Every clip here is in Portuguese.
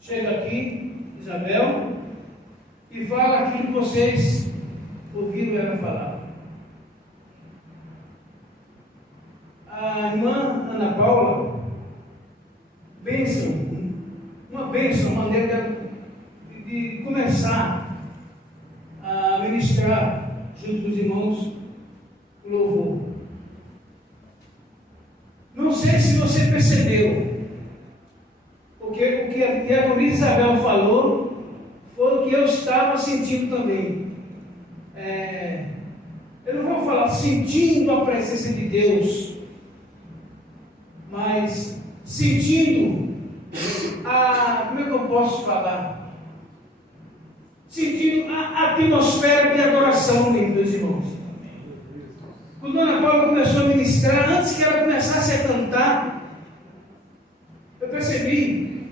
chega aqui, Isabel, e fala aquilo que vocês ouviram ela falar. A irmã Ana Paula, uma bênção, uma maneira de começar a ministrar junto com os irmãos o louvor. Não sei se você percebeu, porque o que a diaconisa Isabel falou foi o que eu estava sentindo também. Eu não vou falar sentindo a presença de Deus, mas sentindo como é que eu posso falar? Sentindo a atmosfera de adoração, meus irmãos. Quando a Ana Paula começou a ministrar, antes que ela começasse a cantar, eu percebi,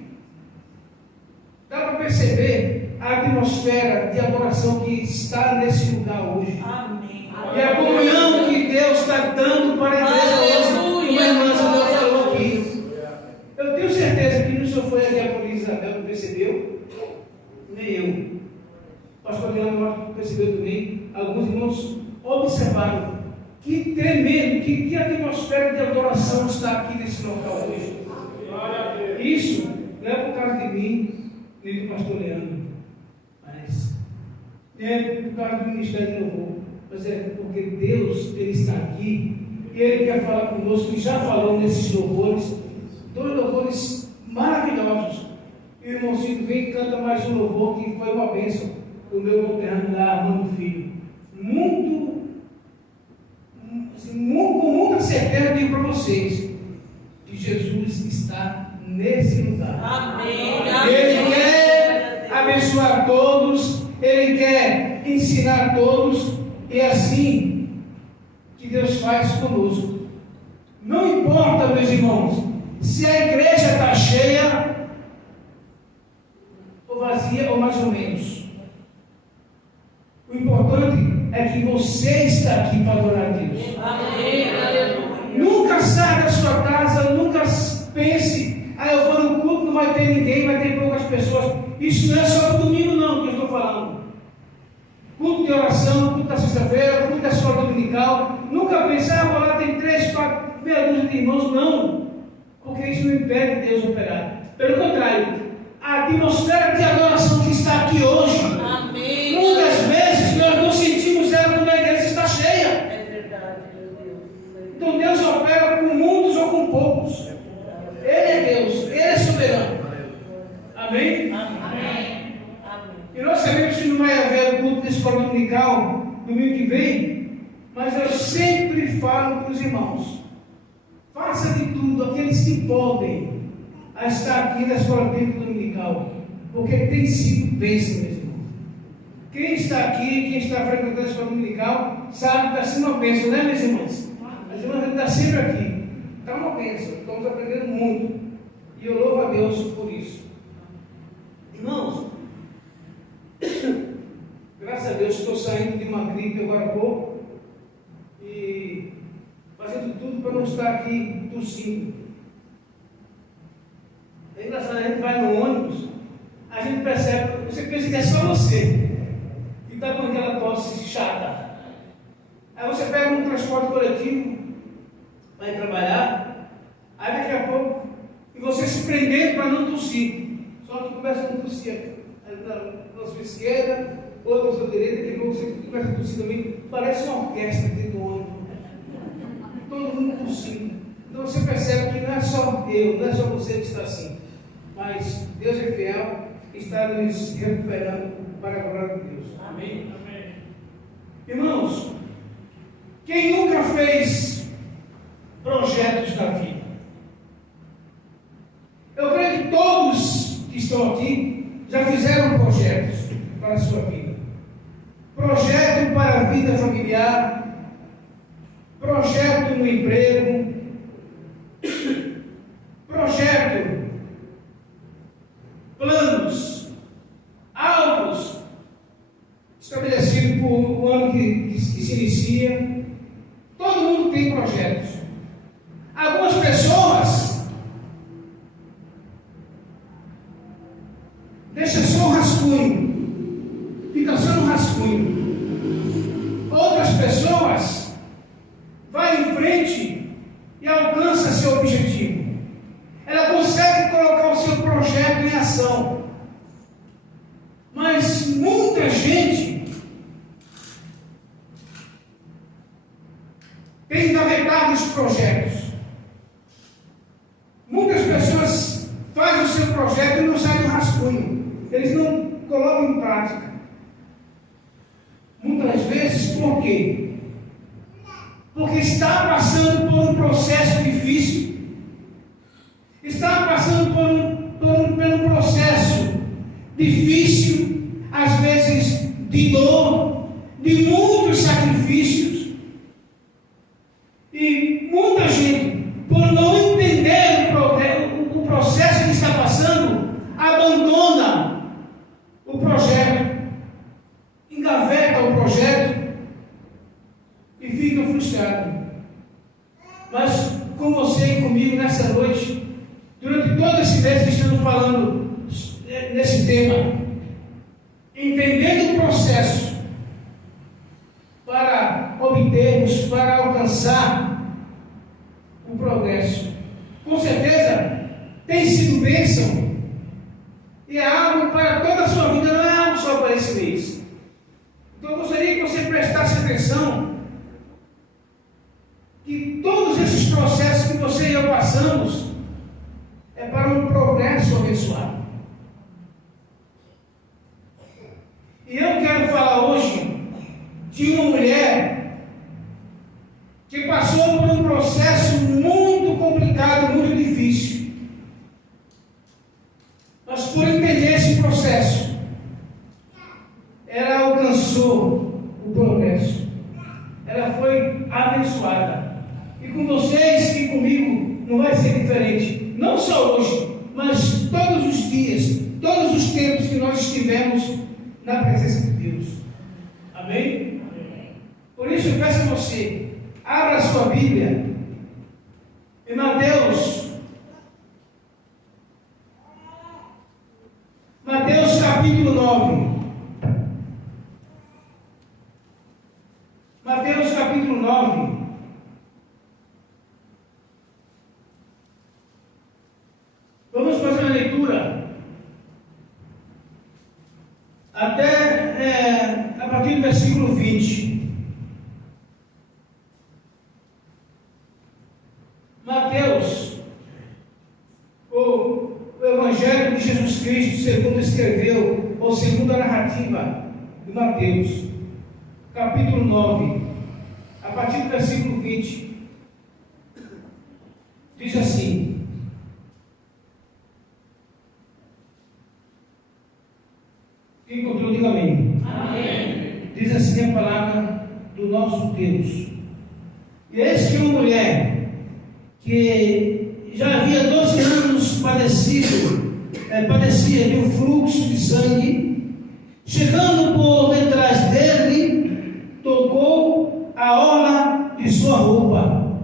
dá para perceber a atmosfera de adoração que está nesse lugar hoje. Amém. E a comunhão que Deus está dando para a igreja hoje, como a irmã Isabel falou aqui. Eu tenho certeza que não só foi a diaconisa Isabel que percebeu, nem eu. O pastor Leandro percebeu também, alguns irmãos observaram. Que tremendo, que atmosfera de adoração está aqui nesse local hoje. Isso não é por causa de mim, nem do pastor Leandro, mas não é por causa do ministério de louvor, mas é porque Deus, Ele está aqui e Ele quer falar conosco, e já falou nesses louvores, dois louvores maravilhosos. E o irmãozinho vem e canta mais um louvor que foi uma bênção do meu conterrâneo da Armando Filho. Com muita certeza digo para vocês que Jesus está nesse lugar. Amém. Ele quer abençoar todos, Ele quer ensinar todos, e é assim que Deus faz conosco. Não importa, meus irmãos, se a igreja está cheia ou vazia ou mais ou menos. O importante é que você está aqui para adorar a Deus. Amém. Nunca saia da sua casa, nunca pense, eu vou no culto, não vai ter ninguém, vai ter poucas pessoas. Isso não é só no domingo não que eu estou falando. Culto de oração, culto da sexta-feira, culto da escola dominical. Nunca pense, vou lá, tem 3, 4, meia dúzia de irmãos. Não, porque isso não impede Deus operar. Pelo contrário, a atmosfera de adoração que está aqui hoje, Amém. muitas vezes nós não sentimos ela quando a igreja está cheia. É verdade, meu Deus. Então Deus opera com muitos ou com poucos. Ele é Deus, Ele é soberano. Amém? Amém. E nós sabemos que não vai haver culto de escola dominical domingo que vem, mas eu sempre falo para os irmãos: faça de tudo, aqueles que podem, a estar aqui na escola bíblica dominical, porque tem sido bênção, meus irmãos. Quem está aqui, quem está frequentando a escola dominical, sabe que está sendo uma bênção, né, meus irmãos? As irmãs estão sempre aqui. Está uma bênção, estamos aprendendo muito. E eu louvo a Deus por isso. Irmãos, graças a Deus estou saindo de uma gripe agora há pouco e fazendo tudo para não estar aqui tossindo. É engraçado, a gente vai no ônibus, a gente percebe, você pensa que é só você que está com aquela tosse chata. Aí você pega um transporte coletivo, vai trabalhar, aí daqui a pouco, e você se prendendo para não tossir, só que começa a tossir na sua esquerda, outra na sua direita, daqui a pouco você começa a tossir também, parece uma orquestra dentro do ônibus, todo mundo tossindo. Então você percebe que não é só eu, não é só você que está assim, mas Deus é fiel, está nos recuperando para a glória de Deus. Amém? Amém. Irmãos, quem nunca fez projetos na vida? Eu creio que todos que estão aqui já fizeram projetos para a sua vida. Projeto para a vida familiar, projeto no emprego, projeto, planos, alvos estabelecidos por o ano que se inicia. Todo mundo tem projetos. Algumas pessoas deixa só um rascunho, fica só no rascunho. Outras pessoas vai em frente e alcança seu objetivo. Ela consegue colocar o seu projeto em ação. Mas muita gente tem engavetado os projetos. Muitas pessoas fazem o seu projeto e não saem do rascunho. Eles não colocam em prática. Muitas vezes, por quê? Porque está passando por um processo difícil. Está passando pelo processo difícil, às vezes de dor, de muitos sacrifícios. E muita gente, por não entender o processo que está passando, abandona o projeto, engaveta o projeto e fica frustrado. Mas com você e comigo nessa noite, durante todo esse mês que estamos falando nesse tema, entendendo o processo para obtermos, para alcançar o progresso. Com certeza tem sido bênção e é algo para toda a sua vida, não é algo só para esse mês. Então eu gostaria que você prestasse atenção que todos esses processos que você e eu passamos é para um progresso abençoado. E eu quero falar hoje de uma mulher que passou por um processo muito complicado, muito difícil. Mas por entender esse processo, ela alcançou o progresso. Ela foi abençoada. E com vocês e comigo não vai ser diferente. Não só hoje, mas todos os dias, todos os tempos que nós estivemos na presença de Deus. Amém? Por isso eu peço a você, abra a sua Bíblia em Mateus capítulo 9. Mateus capítulo 9. Vamos fazer uma leitura até a partir do versículo 20. Mateus, o Evangelho de Jesus Cristo, segundo escreveu, ou segundo a narrativa de Mateus, capítulo 9, a partir do versículo 20, diz assim: quem encontrou, diga amém. Amém. Diz assim a palavra do nosso Deus: e eis que uma mulher que já havia 12 anos padecia de um fluxo de sangue, chegando por detrás dele, tocou a orla de sua roupa,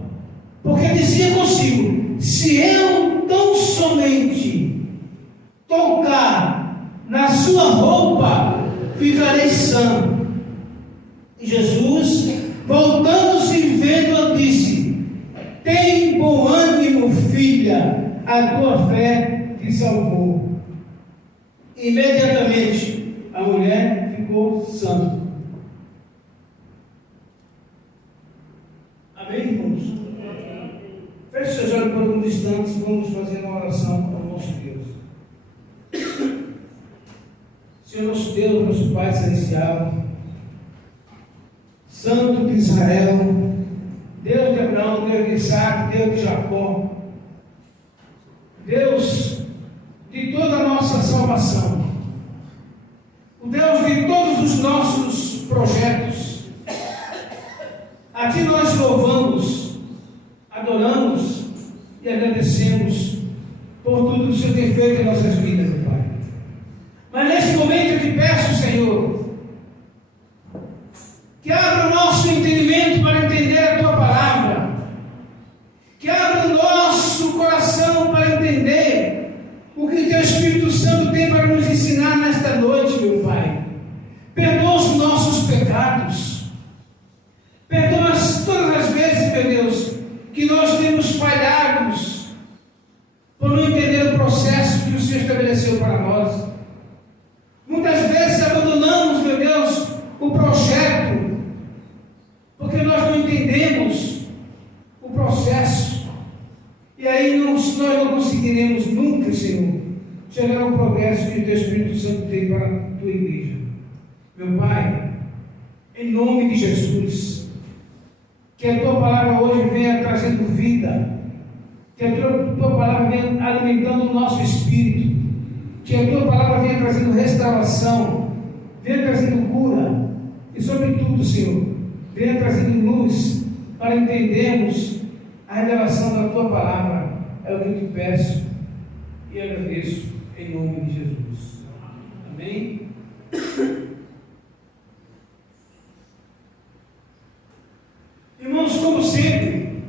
porque dizia consigo: se eu tão somente tocar na sua roupa, ficarei sã. E Jesus, voltando-se e vendo-a, disse: tem bom ânimo, filha, a tua fé te salvou. Imediatamente a mulher ficou sã. Amém, irmãos? Feche seus olhos por alguns instantes, vamos fazer uma oração ao nosso Deus. Senhor nosso Deus, nosso Pai Celestial, Santo de Israel, Deus de Abraão, Deus de Isaac, Deus de Jacó, Deus de toda a nossa salvação, o Deus de todos os nossos projetos, a Ti nós louvamos, adoramos e agradecemos por tudo que o Senhor tem feito em nossas vidas, meu Pai. Mas nesse momento eu te peço, Senhor, que abra o nosso entendimento para entender a Tua palavra, que abra o nosso coração para entender o que o Teu Espírito Santo tem para nos ensinar que o Senhor estabeleceu para nós. Muitas vezes abandonamos, meu Deus, o projeto, porque nós não entendemos o processo. E aí nós não conseguiremos nunca, Senhor, chegar ao progresso que o Teu Espírito Santo tem para a Tua igreja. Meu Pai, em nome de Jesus, que a Tua palavra hoje venha trazendo vida, que a Tua palavra venha alimentando o nosso espírito, que a Tua palavra venha trazendo restauração, venha trazendo cura, e sobretudo, Senhor, venha trazendo luz para entendermos a revelação da Tua palavra. É o que eu te peço e agradeço em nome de Jesus. Amém? Irmãos, como sempre,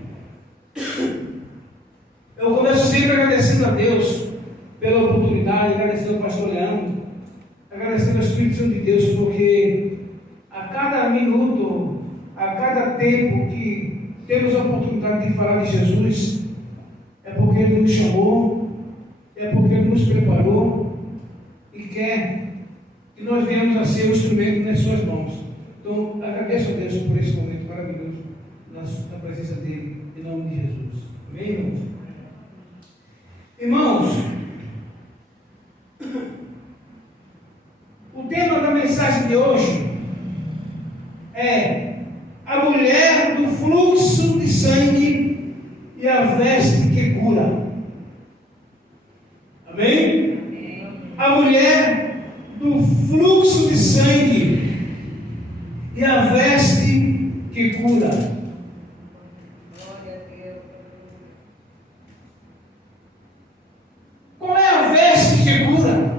eu começo sempre agradecendo a Deus pela oportunidade, agradecendo ao pastor Leandro, agradecendo ao Espírito Santo de Deus, porque a cada minuto, a cada tempo que temos a oportunidade de falar de Jesus, é porque Ele nos chamou, é porque Ele nos preparou e quer que nós venhamos a ser o instrumento nas suas mãos. Então, agradeço a Deus por esse momento maravilhoso na presença dEle, em nome de Jesus. Amém, irmãos? Irmãos, o tema da mensagem de hoje é a mulher do fluxo de sangue e a veste que cura. Amém? A mulher do fluxo de sangue e a veste que cura. Qual é a veste que cura?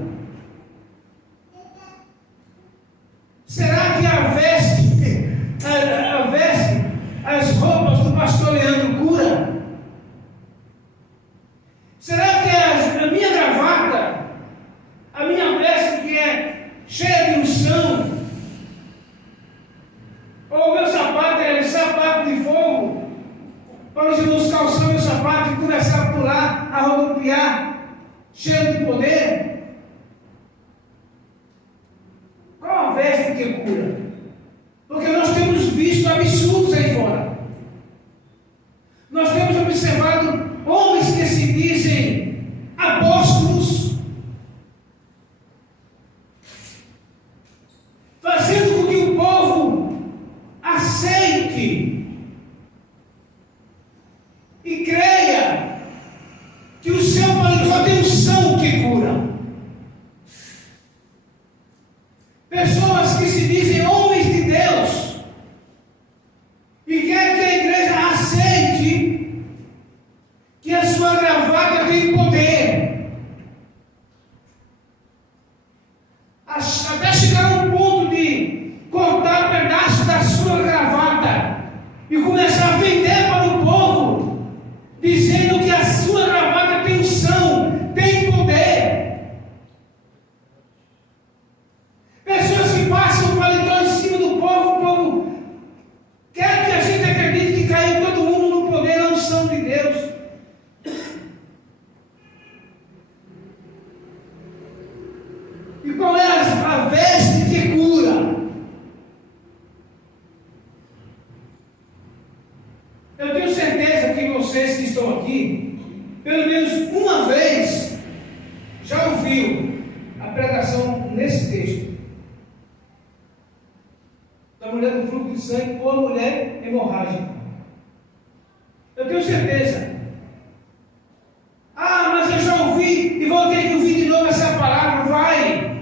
Será que a veste, as roupas do pastor Leandro cura? Será que a minha gravata, a minha veste que é cheia de unção, ou o meu sapato é sapato de fogo, para os irmãos calçar meu sapato e começar a pular, a rodopiar, cheio de poder? Qual a veste que cura? Porque nós temos visto absurdos aí fora. Nós temos observado homens que se dizem apóstolos, fazendo com que o povo aceite e creia que o seu paletó tem unção que cura. Pessoas que se dizem homens de Deus e querem que a igreja aceite que a sua gravata tem poder, até chegar a um ponto de cortar um pedaço da sua gravata e começar a vender para o povo, dizendo que a sua gravata tem unção, tem poder. Pessoas que passam o paletó em cima do povo, o povo quer que a gente acredite que caiu todo mundo no poder, na unção de Deus. E qual é a veste que cura? Eu tenho certeza que vocês que estão aqui, pelo menos uma vez, já ouviu a pregação nesse texto da mulher do fluxo de sangue ou a mulher hemorrágica. Eu tenho certeza. Ah, mas eu já ouvi e vou ter que ouvir de novo essa palavra. Vai!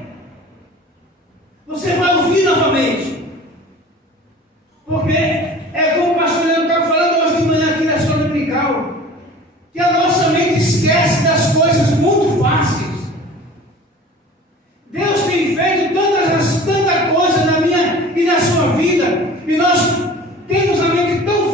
Você vai ouvir novamente. Porque é como o pastor Leandro estava falando hoje de manhã aqui na escola dominical, que a nossa mente esquece das coisas muito fáceis. Deus tem feito tanta coisa na minha e na sua vida, e nós temos a mente tão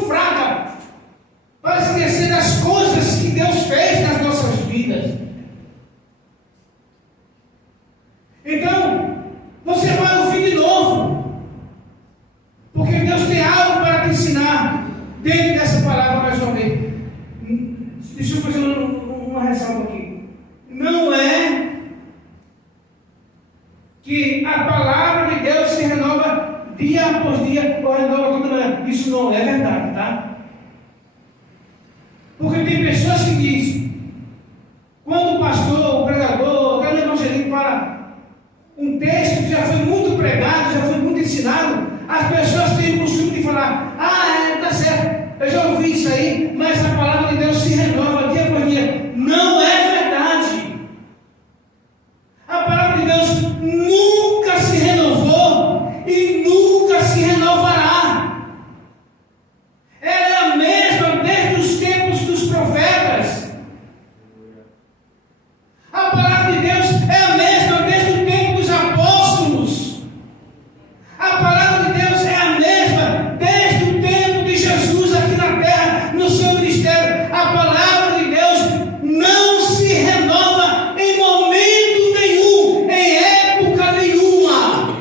que a palavra de Deus se renova dia após dia, ou renova toda manhã. Isso não é verdade, tá? Porque tem pessoas que dizem, quando o pastor, o pregador, até o evangelista fala um texto que já foi muito pregado, já foi muito ensinado, as pessoas têm o costume de falar, tá certo, eu já ouvi isso aí, mas a palavra de Deus se renova dia por dia. Não é verdade. A palavra de Deus nunca se renovou e nunca se renovará. Ela é a mesma desde os tempos dos profetas. A palavra de Deus é a mesma desde o tempo dos apóstolos. A palavra de Deus é a mesma desde o tempo de Jesus aqui na terra, no seu ministério. A palavra de Deus não se renova em momento nenhum, em época nenhuma.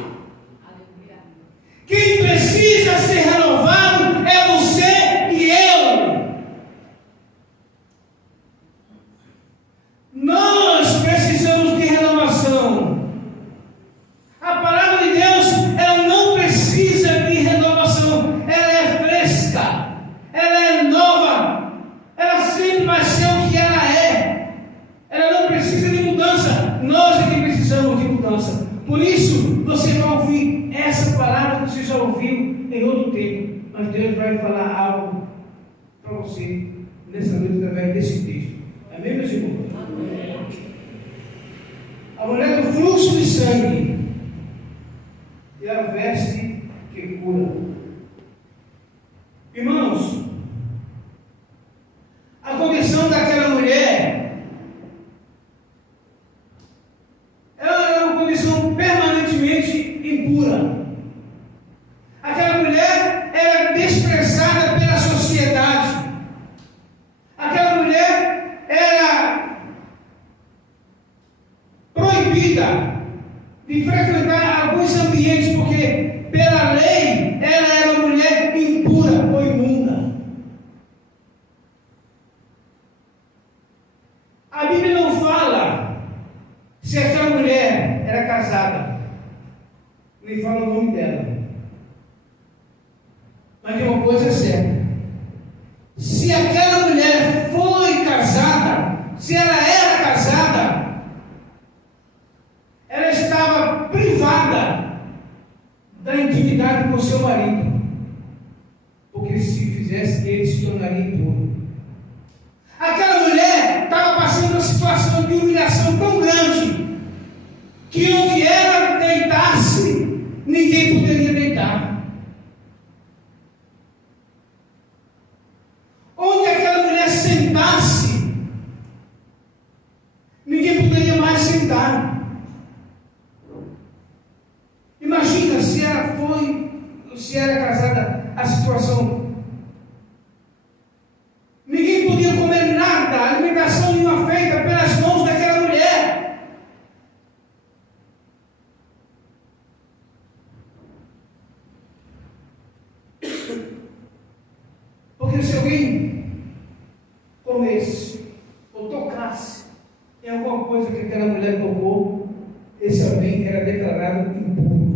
Quem precisa ser renovado é você e eu. Nós precisamos de renovação. A palavra de Deus, ela não precisa de renovação. Ela é fresca, ela é nova, ela sempre vai ser o que ela é. Ela não precisa de mudança. Nós é que precisamos de mudança. Por isso, você vai ouvir essa palavra que você já ouviu em outro tempo. Mas Deus vai falar algo para você nessa noite através desse texto. Amém, meus irmãos? A mulher do fluxo de sangue e a veste que cura. Irmãos, a condição daquela mulher, ela era uma condição permanentemente impura. Aquela mulher era desprezada pela sociedade. Aquela mulher era proibida de frequentar alguns ambientes, porque pela lei ela era uma mulher impura ou imunda. A Bíblia não fala se aquela mulher era casada, nem fala o nome dela. Mas de uma coisa é certa: se aquela mulher foi casada, se ela era casada, ela estava privada da intimidade com seu marido, porque se fizesse, ele se tornaria impuro. Aquela mulher estava passando uma situação de humilhação tão grande que onde ela deitasse, ninguém poderia deitar. Onde aquela mulher sentasse, ninguém poderia mais sentar. Imagina se era casada, a situação. Ninguém podia comer nada, a alimentação nenhuma feita pelas mãos daquela mulher. Porque se alguém comesse ou tocasse em alguma coisa que aquela mulher tocou, esse alguém era declarado impuro.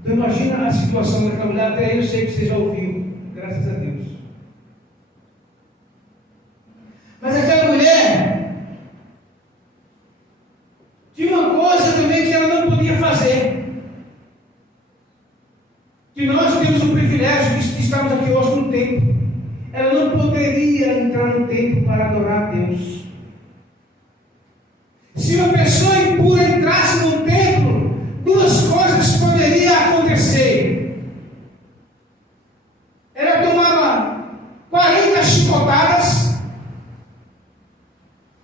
Então imagina a situação daquela mulher. Até eu sei que você já ouviu, graças a Deus. Mas aquela mulher tinha uma coisa também que ela não podia fazer, que nós temos o privilégio de estarmos aqui hoje no templo. Ela não poderia entrar no templo para adorar a Deus. Se uma pessoa impura entrasse no templo, duas coisas poderiam acontecer. Ela tomava 40 chicotadas,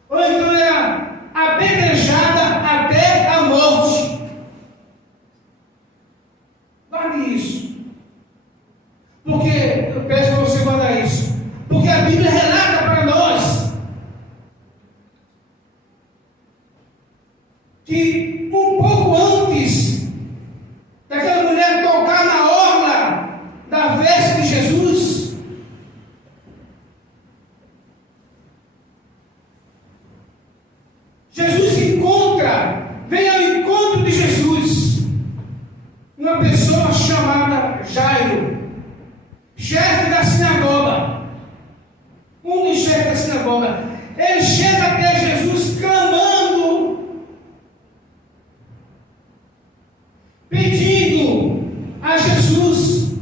ou então era apedrejada até a morte. Guarde isso. Porque eu peço para você guardar isso. Porque a Bíblia relata para nós que um pouco antes daquela mulher tocar na orla da veste de Jesus, Jesus vem ao encontro de Jesus chefe da sinagoga, um dos chefes da sinagoga, ele chega até Jesus clamando, pedindo a Jesus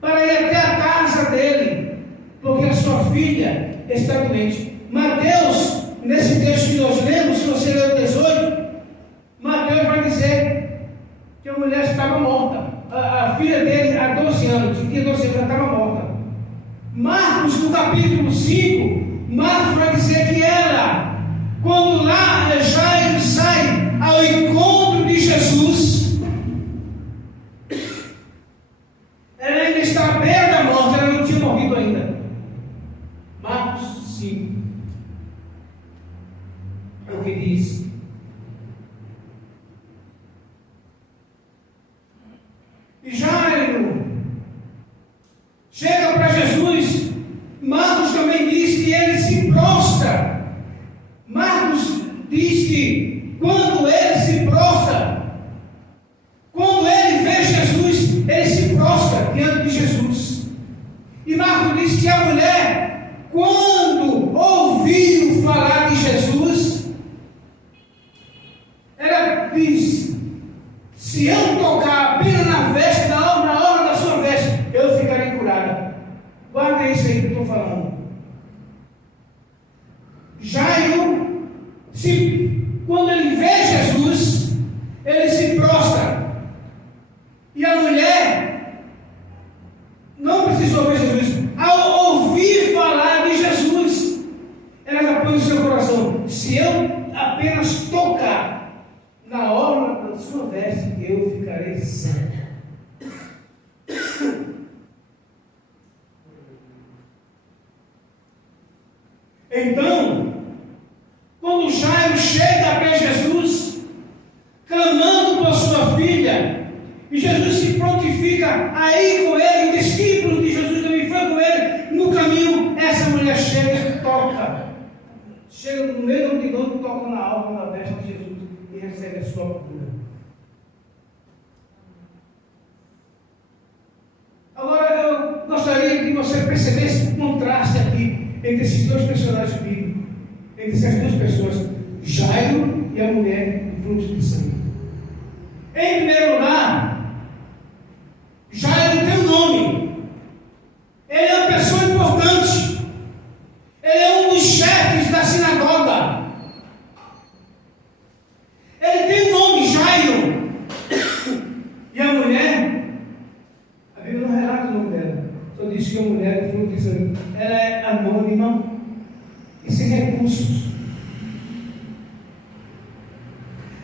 para ir até a casa dele, porque a sua filha está doente. Mateus, nesse texto que nós lemos, se você ler o 18, Mateus vai dizer que a mulher estava morta. A filha dele, há 12 anos, tinha 12 anos, estava morta. Marcos, no capítulo 5, Marcos vai dizer que ela, quando lá Jairo sai ao encontro de Jesus, ela ainda está à beira da morte, ela não tinha morrido ainda. Marcos 5 é o que diz. E Jairo chega para Jesus. Marcos também diz que ele se prostra. Marcos diz que quando ele se prostra, quando ele vê Jesus, ele se prostra diante de Jesus. E Marcos diz que a mulher, quando ouviu falar de Jesus, ela diz: se eu tocar apenas na veste, na hora da sua veste, eu ficarei curada. Guarda isso aí que eu estou falando. Jairo, quando ele vê Jesus, ele se prostra. E a mulher não precisou ver Jesus. Ao ouvir falar de Jesus, ela já põe no seu coração: se eu apenas tocar na hora da sua veste, eu ficarei sã. Então, quando Jairo chega até Jesus, clamando por sua filha, e Jesus se prontifica a ir com ele, o discípulo de Jesus também foi com ele, no caminho, essa mulher chega e toca. Chega no meio da multidão e toca na alma da veste de Jesus e recebe a sua cura. Agora eu gostaria que você percebesse o contraste aqui entre esses dois personagens bíblicos, entre essas duas pessoas, Jairo e a mulher do fluxo de sangue. Em primeiro lugar, Jairo tem um nome. Ele é uma pessoa importante. Ele é um dos chefes da sinagoga. Ele tem um nome, Jairo. E a mulher, a Bíblia não relata o nome dela, só diz que a mulher do fluxo de sangue, ela é anônima e sem recursos.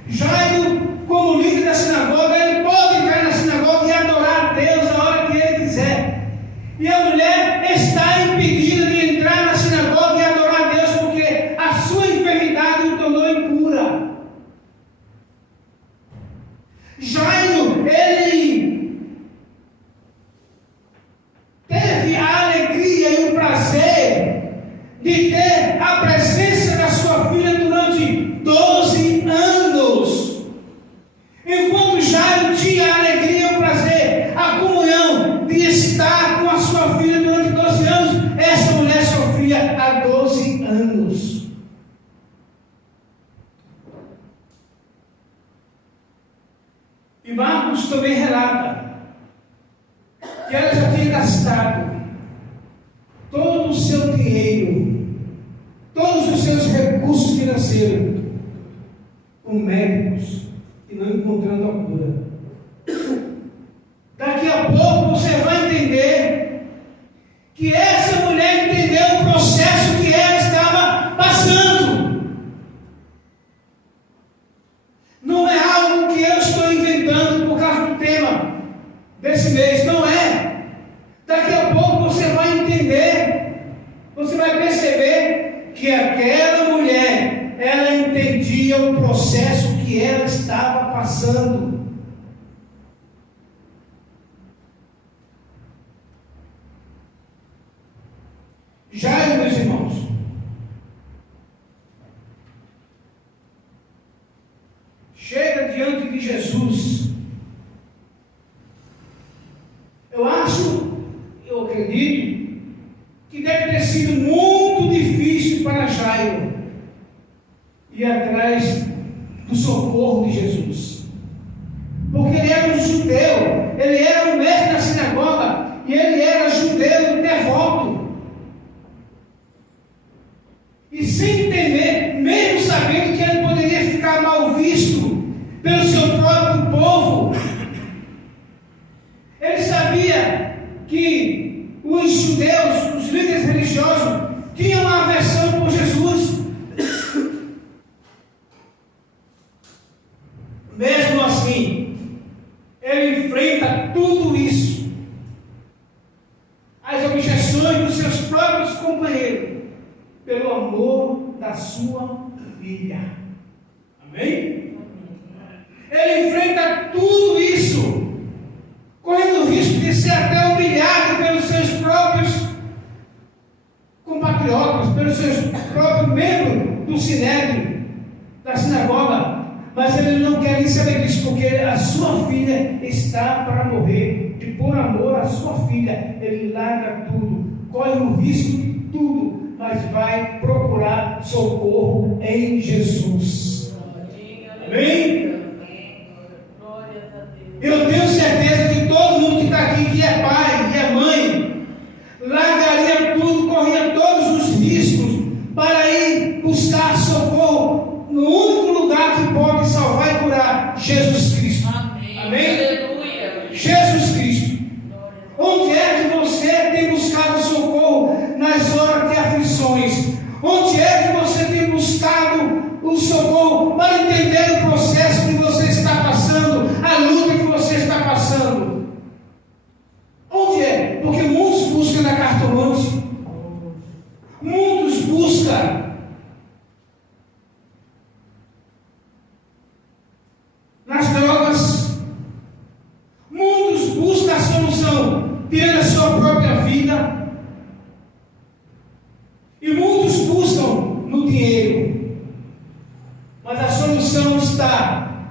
Jairo, como líder da sinagoga, ele pode entrar na sinagoga e adorar a Deus a hora que ele quiser. E a mulher está impedida de entrar na sinagoga e adorar a Deus porque a sua enfermidade o tornou impura. Jairo, ele teve a alegria e o prazer de ter a presença da sua filha durante 12 anos. Enquanto Jairo tinha a alegria e o prazer, a comunhão de estar com a sua filha durante 12 anos, essa mulher sofria há 12 anos. E Marcos também relata que ela já tinha gastado todo o seu dinheiro, todos os seus recursos financeiros com médicos e não encontrando a cura. Daqui a pouco você vai entender que essa mulher entendeu o processo que ela estava passando. Não é algo que eu estou inventando por causa do tema desse mês, não é. Daqui a pouco você vai entender, você vai perceber que aquela mulher, ela entendia o processo que ela estava passando. Jairo, meus irmãos, chega diante de Jesus. Eu através do socorro de Jesus. Porque ele era um judeu, ele era um mestre da sinagoga, e ele era judeu devoto. E sem temer, mesmo sabendo que ele poderia ficar mal visto pelo seu próprio povo, ele sabia que os judeus, os líderes religiosos, tinham uma aversão por Jesus. Mesmo assim, ele enfrenta tudo isso, as objeções dos seus próprios companheiros, pelo amor da sua filha. Amém? Ele enfrenta tudo isso, correndo o risco de ser até humilhado pelos seus próprios compatriotas, pelos seus próprios membros do sinédrio, da sinagoga. Mas ele não quer nem saber disso, porque a sua filha está para morrer. E por amor à sua filha, ele larga tudo, corre o risco de tudo, mas vai procurar socorro em Jesus. Amém? Eu tenho certeza que todo mundo que está aqui, que é pai, que é mãe, largaria tudo, corria todos os riscos para ir buscar socorro no único lugar que pode salvar e curar: Jesus Cristo. Amém? Amém? Jesus Cristo. Onde é que você tem buscado socorro nas horas de aflições? Onde é que você tem buscado o socorro para entender o processo que você está passando, a luta que você está passando? Onde é? Porque muitos buscam na cartomante, muitos buscam nas drogas, muitos buscam a solução tirando a sua própria vida, e muitos buscam no dinheiro. Mas a solução está.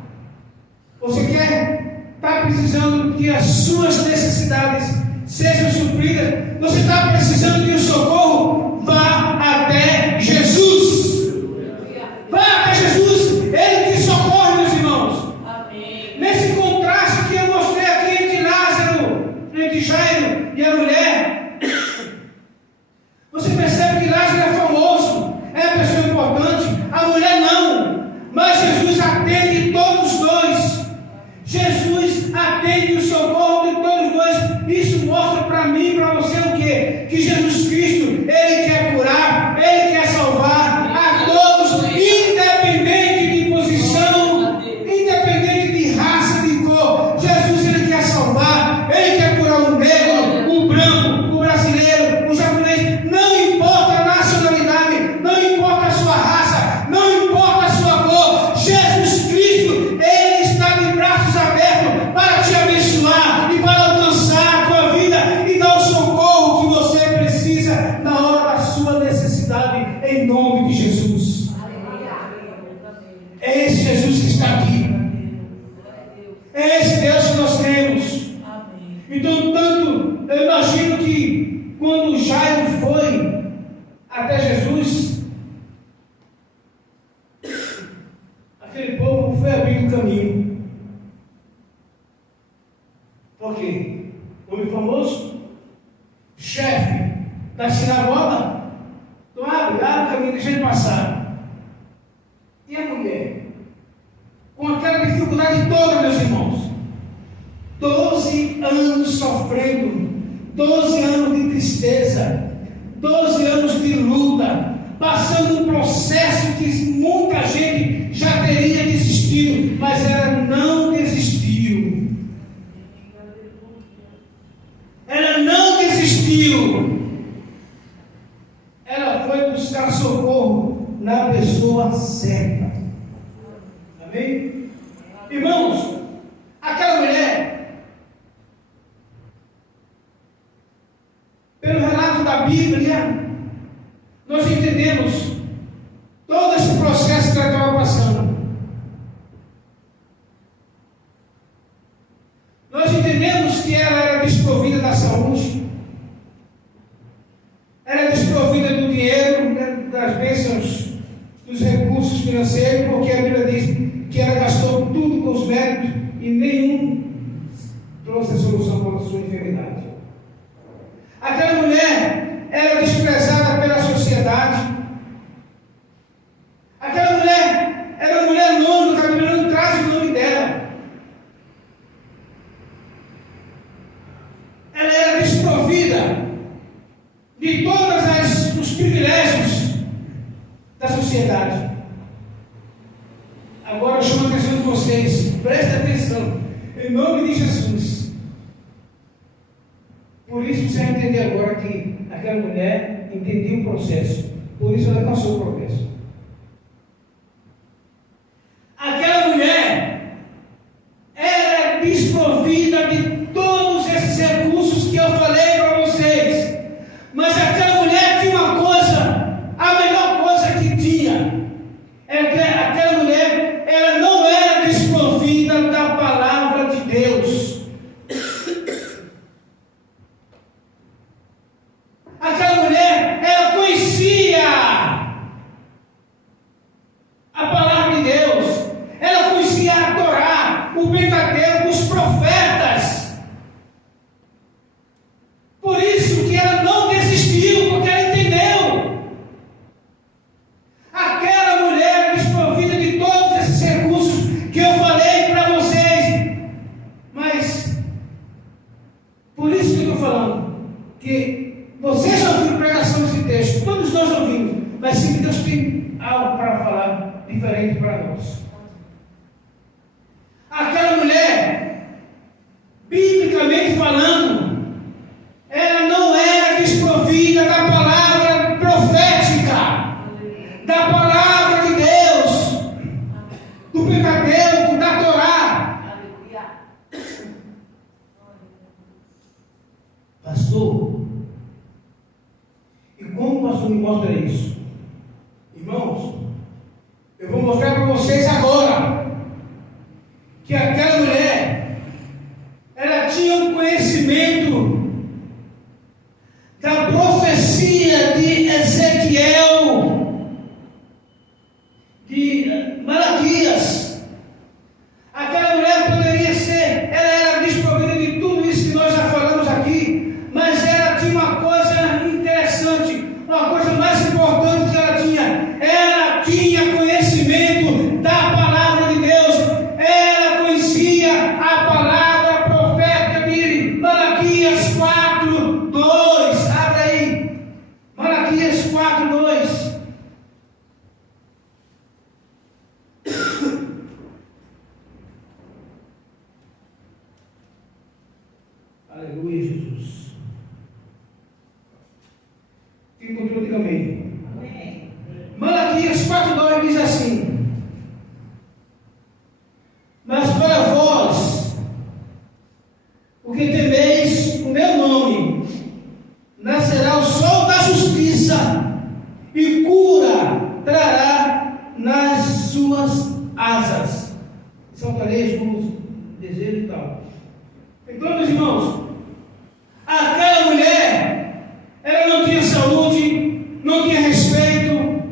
Você está precisando que as suas necessidades sejam supridas, você está precisando de um socorro, vá até Jesus. Vá até Jesus, Ele te socorre, meus irmãos. Nesse contraste que eu mostrei aqui entre Lázaro, entre Jairo e a mulher, você percebe que Lázaro é famoso, é a pessoa importante, a mulher não, mas Jesus atende todos os dois. Jesus atende o socorro de todos os dois. Isso mostra para mim e para você o quê? Que Jesus Cristo, Ele quer curar, Ele quer salvar a todos, independente de posição, independente de raça, de cor. Jesus, Ele quer salvar, Ele quer curar o negro, o branco, o brasileiro, o japonês. Não importa a nacionalidade, não importa a sua raça, não importa a sua cor. Jesus Cristo, Ele está de braços abertos para te abençoar e para alcançar a tua vida e dar o socorro que você precisa na hora da sua necessidade, em nome de Jesus. É esse Jesus que está aqui. É esse Deus que nós temos. Então, tanto eu imagino que quando Jairo foi até Jesus, aquele povo foi abrir o caminho. Por quê? Homem famoso, chefe da sinagoga, então abre o caminho, deixa ele passar. E a mulher? Com aquela dificuldade toda, meus irmãos, 12 anos sofrendo, 12 anos de tristeza, 12 anos de luta, passando um processo que muita gente já teria desistido, mas ela não desistiu. Ela não desistiu. Ela foi buscar socorro na pessoa certa. Amém? Irmãos, aquela mulher, pelo relato da Bíblia, nós entendemos todo esse processo que ela estava passando. Nós entendemos que ela era desprovida da saúde, era desprovida do dinheiro, das bênçãos, dos recursos financeiros, porque enfermidade. Aquela mulher era desprezada pela sociedade. Aquela mulher era uma mulher nômade, a Bíblia não traz o nome dela. Ela era desprovida de todos os privilégios da sociedade. Agora eu chamo a atenção de vocês, prestem atenção, em nome de Jesus. Por isso você vai entender agora que aquela mulher entendia o processo, por isso ela passou o processo. Aquela mulher era desprovida de todos esses recursos que eu falei para vocês, mas aquela mulher tinha uma coisa, a melhor coisa que tinha, é que aquela mulher, ela não era desprovida da palavra de Deus. Aquela mulher, ela conhecia a palavra de Deus, ela conhecia a Torá, o Pentateuco, os profetas. Por isso que ela não desistiu, porque ela entendeu. Aquela mulher desprovida de todos esses recursos que eu falei para vocês. Mas, por isso que eu estou falando, que vocês já ouviram pregação desse texto, todos nós ouvimos, mas sim que Deus tem algo para falar diferente para nós. Aquela mulher, biblicamente falando, ela não era desprovida da palavra profética, da palavra de Deus, do Pentateuco, da Torá. Pastor, e como o pastor me mostra isso? Irmãos, eu vou mostrar para vocês agora que aquela mulher, ela tinha um conhecimento da profecia de Ezequiel, de Malaquias. Aquela mulher poderia ser, ela era desprovida de tudo isso que nós já falamos aqui, mas ela tinha uma coisa interessante, uma coisa mais importante que ela tinha conhecimento da palavra de Deus. Ela conhecia a palavra profética de Malaquias 4:2. Abre aí. Malaquias 4:2. Aleluia, Jesus. Quem encontrou, diga amém. Malaquias 4:2 diz assim: mas para vós, o que temeis o meu nome, nascerá o sol da justiça, e cura trará nas suas asas. Saltareis como desejo e tal. Então, meus irmãos, aquela mulher, ela não tinha saúde, não tinha respeito,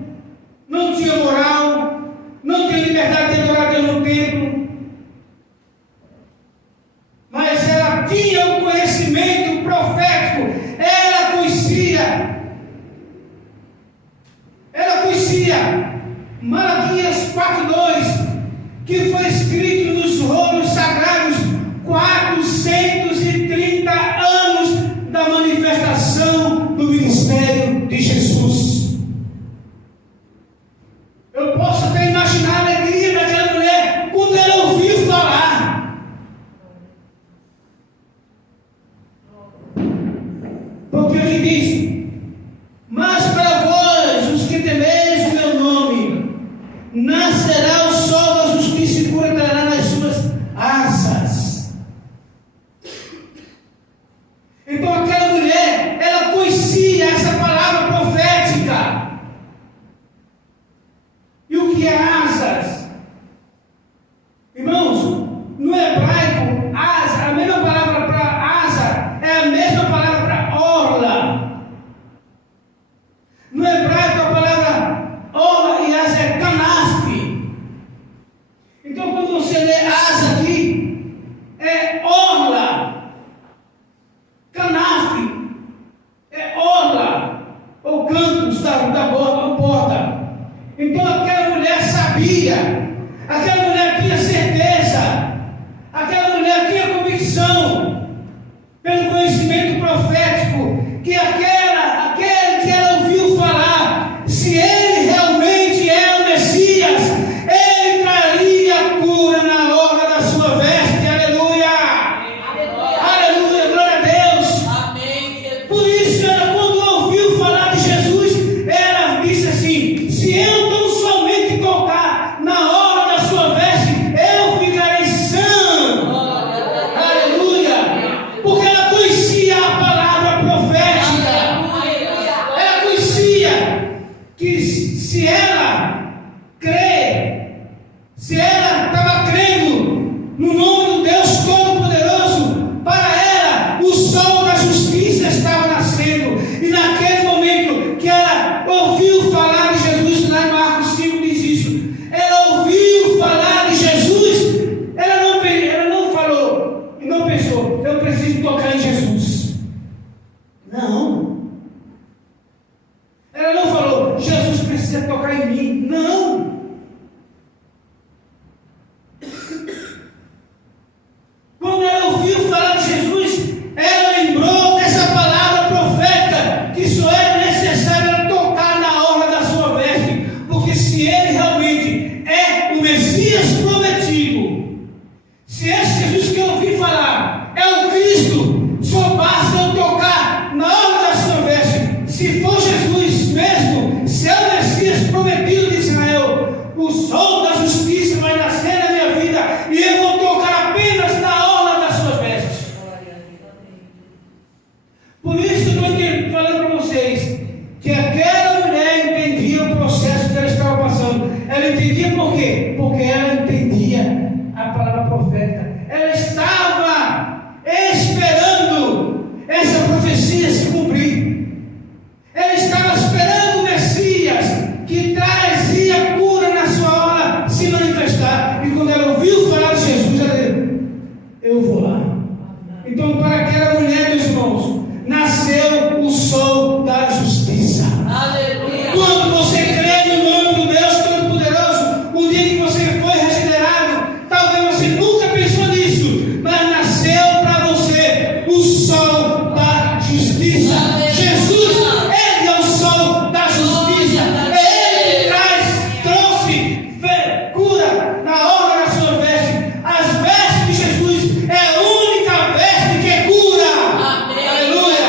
não tinha moral, não tinha liberdade de adorar Deus no templo, mas ela tinha um conhecimento profético. Ela conhecia Malaquias 4:2, que foi escrito nos Aquela mulher tinha certeza, aquela mulher tinha convicção, pelo conhecimento profético, que aquele que ela ouviu falar, se ele realmente é o Messias, ele traria cura na orla da sua veste. Aleluia! Aleluia, glória a Deus! Amém. Por isso, ela, quando ouviu falar de Jesus, ela disse assim: se eu tão somente tocar na orla da sua veste, eu ficarei sã. Aleluia! Porque ela conhecia a palavra profética. Ela conhecia que se ela se ela estava crendo no nome do Deus Todo-Poderoso, para ela o sol da justiça estava nascendo. E naquele momento que ela ouviu falar de Jesus, lá em Marcos 5 diz isso, ela ouviu falar de Jesus, ela não falou e não pensou: eu preciso tocar em Jesus. Não. Ela não falou: Jesus precisa tocar em mim. Não. Quando ela ouviu falar de Jesus, ela lembrou dessa palavra profética, que só era necessário ela tocar na orla da sua veste, porque se ele realmente é o Messias prometido, se esse Jesus que eu ouvi falar é o Cristo, só basta eu tocar na orla da sua veste. Se for Jesus mesmo, se é o Messias prometido de Israel, o sol da justiça vai nascer na minha vida e eu vou tocar apenas na orla das suas vestes. Por isso eu estou falando para vocês que aquela mulher entendia o processo que ela estava passando. Ela entendia por quê? Porque ela entendia a palavra profética. Ela estava esperando essa profecia se cumprir. Ela estava esperando o Messias que trazia cura na sua hora se manifestar. E quando ela ouviu falar de Jesus, ela disse: eu vou lá. Então, para aquela mulher, meus irmãos, nasceu o sol da justiça. Aleluia. Quando você crê no nome do Deus Todo-Poderoso, o dia que você foi regenerado, talvez você nunca pensou nisso, mas nasceu para você o sol da justiça. Jesus, ele é o sol da justiça. Ele trouxe cura na orla da sua veste. As vestes de Jesus é a única veste que cura. Aleluia.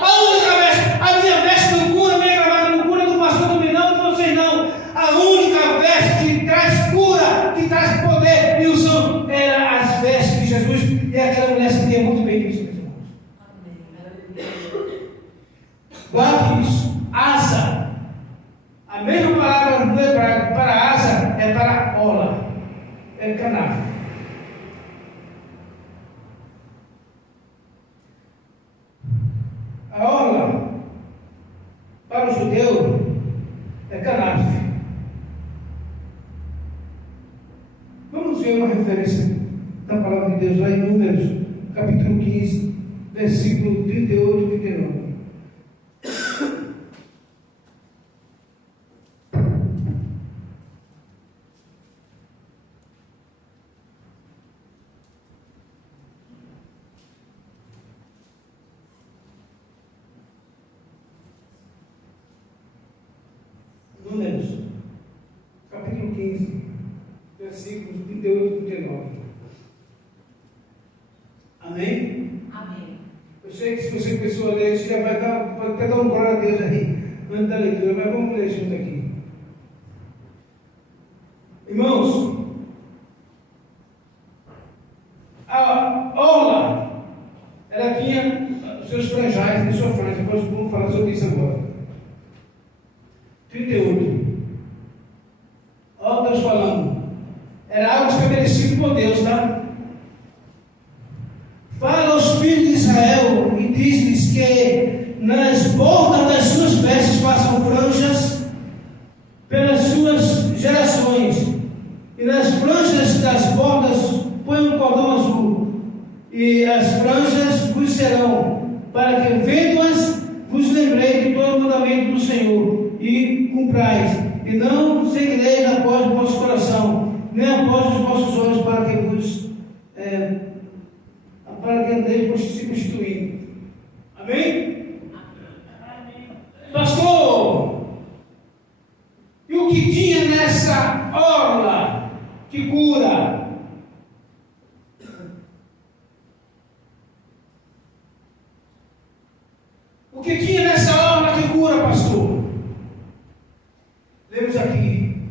A única veste. A minha veste não cura, a minha gravata não cura, do pastor também não, de vocês não. A única veste que traz cura, que traz poder e unção, era as vestes de Jesus. E aquela mulher sabia muito bem disso, meus irmãos. Guarde isso. Asa. A mesma palavra no hebraico para asa é para ola. É canaf. A ola para o judeu é canaf. Vamos ver uma referência da palavra de Deus lá em Números, capítulo 15, versículo 38 e 39. Números, capítulo 15, versículos 38 e 39. Amém? Amém. Eu sei que se você começou a ler, você já pode até dar um glória a Deus aí, antes da leitura, mas vamos ler junto aqui. Irmãos, a orla, ela tinha os seus franjais e sua franja. Nós vamos falar sobre isso agora. 38. Olha Deus falando. Era algo estabelecido por Deus, tá? Fala aos filhos de Israel e diz-lhes que nas bordas das suas vestes façam franjas pelas suas gerações, e nas franjas das bordas põe um cordão azul, e as franjas vos serão, para que vendo-as vos lembrei de todo o mandamento do Senhor, e cumprais, e não seguireis após o vosso coração, os vossos olhos para que andeis se constituindo. Amém? Pastor, e o que tinha nessa orla que cura? O que tinha nessa orla que cura, pastor? Lemos aqui,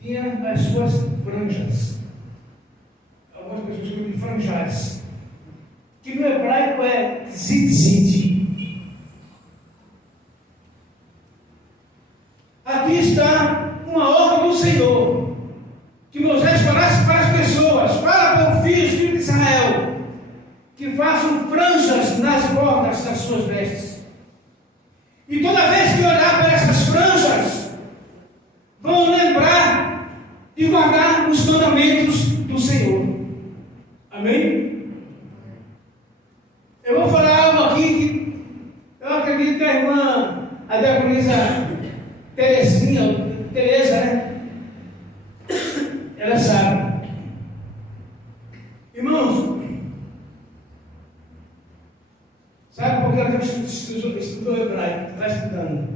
tinha as suas franjas. Algumas pessoas chamam de franjais, que no hebraico é tzitzit. Aqui está uma ordem do Senhor, que Moisés falasse para as pessoas: fala para os filhos de Israel, que façam franjas nas bordas das suas vestes. E toda vez que olhar para essas franjas, vão lembrar de guardar os mandamentos do Senhor. Amém? Eu vou falar algo aqui que eu acredito que a irmã, a diaconisa Tereza, né? Ela sabe. Irmãos, sabe por que ela estudou hebraico? Está estudando.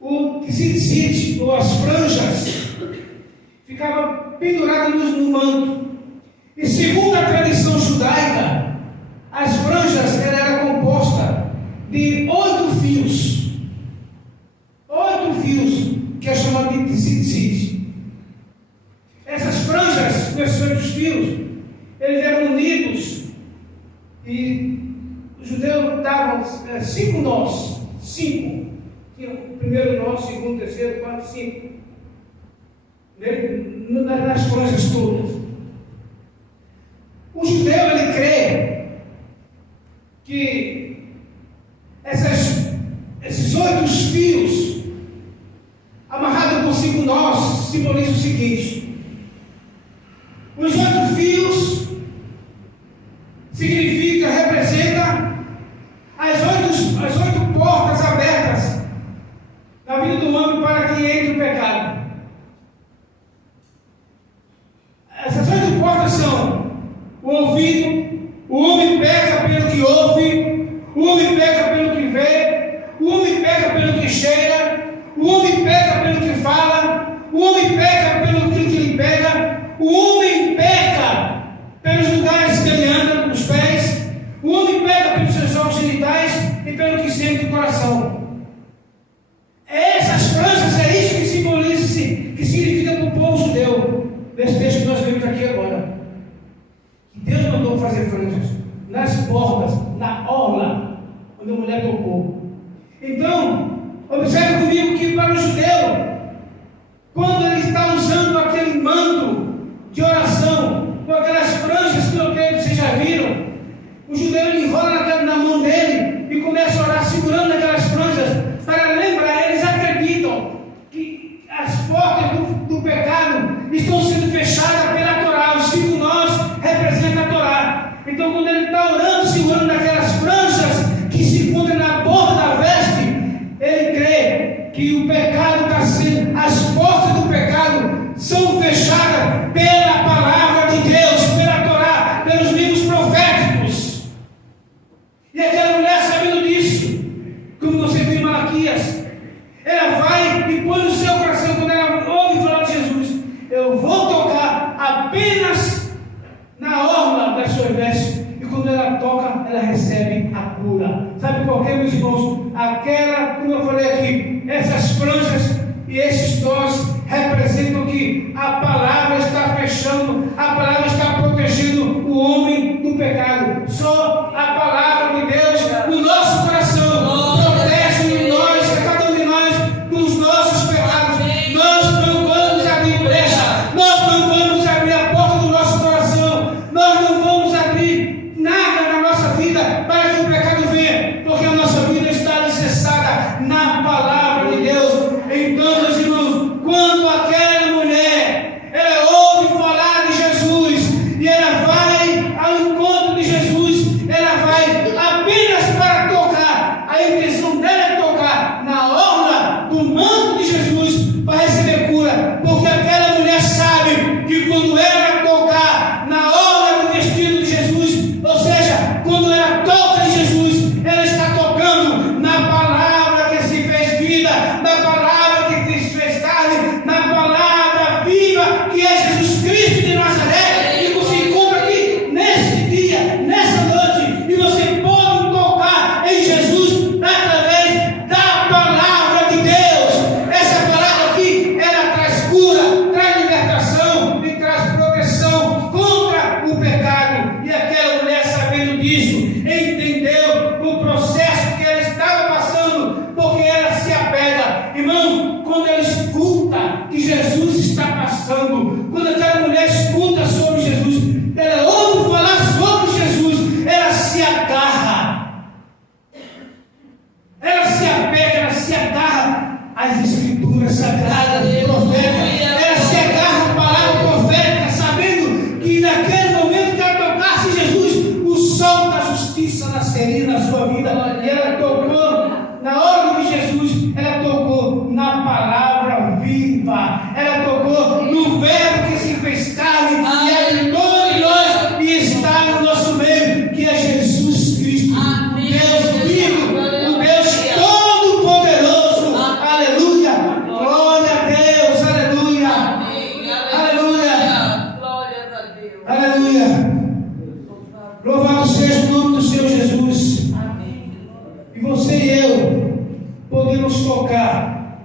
O tzitzit, ou as franjas, ficava pendurado no manto. E segundo a tradição judaica, as franjas eram compostas de 8 fios. 8 fios, que é chamado de tzitzit. Essas franjas, com esses 8 fios, eles eram unidos e os judeus davam 5 nós. 5. Tinha o primeiro nó, o segundo, o terceiro, o quarto, 5. Nas franjas todas. O judeu, ele crê que esses 8 fios, amarrados por 5 nós, simbolizam o seguinte: os 8 fios representa as 8 portas abertas na vida do homem para que entre o pecado. Essas 8 portas são o ouvido. O homem peca pelo que ouve, o homem peca pelo que vê, o homem peca pelo que cheira, o homem peca pelo que fala, o homem peca pelo que lhe pega, o homem peca pelos lugares que ele anda, os pés, o homem peca pelos seus órgãos genitais e pelo que sente o coração. Essas franjas, é isso que simboliza, que significa para o povo judeu, nesse texto que nós vemos aqui agora. Que Deus mandou fazer franjas nas bordas, na orla, onde a mulher tocou. Então, observe comigo que para o judeu, quando ele está usando aquele manto de oração, com aquelas franjas que eu creio que vocês já viram, o judeu ele enrola na mão dele e começa a orar segurando aquelas franjas para lembrar. Eles acreditam que as portas do pecado estão sendo fechadas pela Torá. Os 5 nós representam a Torá. Então, quando ele está orando, segurando aquelas franjas que se encontram na borda da veste, ele crê que o pecado está sendo, as portas do pecado são fechadas pela palavra de Deus, pela Torá, pelos livros proféticos. E aquela mulher, sabendo disso, como você viu em Malaquias, ela vai e põe no seu coração, quando ela ouve falar de Jesus: eu vou tocar apenas na orla das suas vestes. E quando ela toca, ela recebe a cura. Sabe por quê, meus irmãos? Aquela, como eu falei aqui, essas franjas e esses nós representam que a palavra está fechando, a palavra está protegendo o homem do pecado. Só a palavra de Deus no nosso coração protege nós, cada um de nós, dos nossos pecados. Nós não vamos abrir brecha, nós não vamos abrir a porta do nosso coração, nós não vamos abrir nada na nossa vida para que o pecado venha, porque a nossa vida está alicerçada na palavra de Deus. Então, meus irmãos, sagrada, profética. Ela se agarra à palavra profética, sabendo que naquele momento que ela tocasse Jesus, o sol da justiça nasceria na sua vida. E ela tocou, na hora de Jesus, ela tocou na palavra viva. Ela tocou no verbo que se fez carne e habitou em nós e está no nosso meio, que é Jesus Cristo. Deus vivo, o Deus Todo-Poderoso. Aleluia. Glória a Deus. Aleluia. Aleluia. Glória a Deus. Aleluia. Louvado seja o nome do Senhor Jesus. Amém. E você e eu podemos tocar